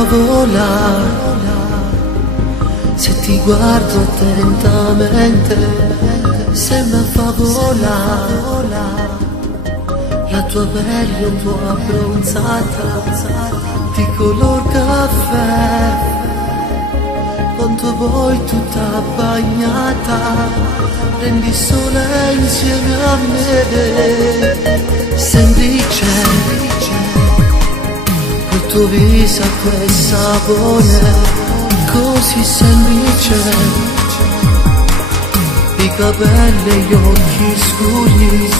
favola. Se ti guardo attentamente, sembra favola. La tua pelle un po' abbronzata, di color caffè, quanto vuoi tutta bagnata, prendi sole insieme a me. Semplice, col tuo viso acqua e sapone, così semplice, i capelli e gli occhi scuri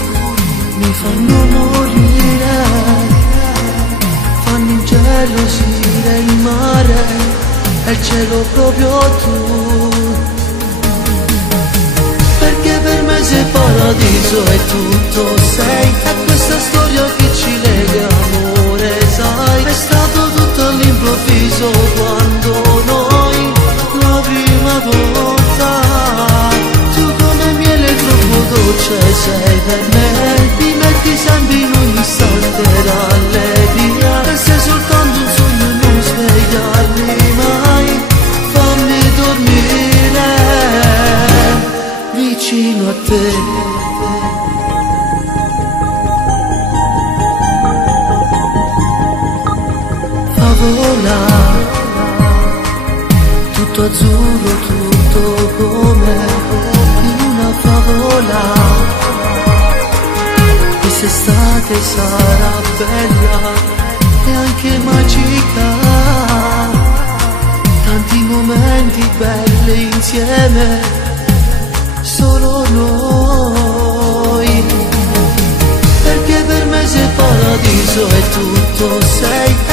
mi fanno morire, fanno ingelosire il mare e il cielo proprio tu, perché per me sei paradiso e tutto sei, è questa storia che ci lega amore, sai, è stato tutto all'improvviso quando noi la prima volta, tu come miele troppo dolce sei per me, ti metti sempre in ogni istante l'allegria, e sei soltanto un sogno e non svegliarmi mai, fammi dormire vicino a te. Favola, tutto azzurro, tutto come in una favola. Quest'estate sarà bella e anche magica, tanti momenti belli insieme, solo noi, perché per me sei paradiso e tutto sei.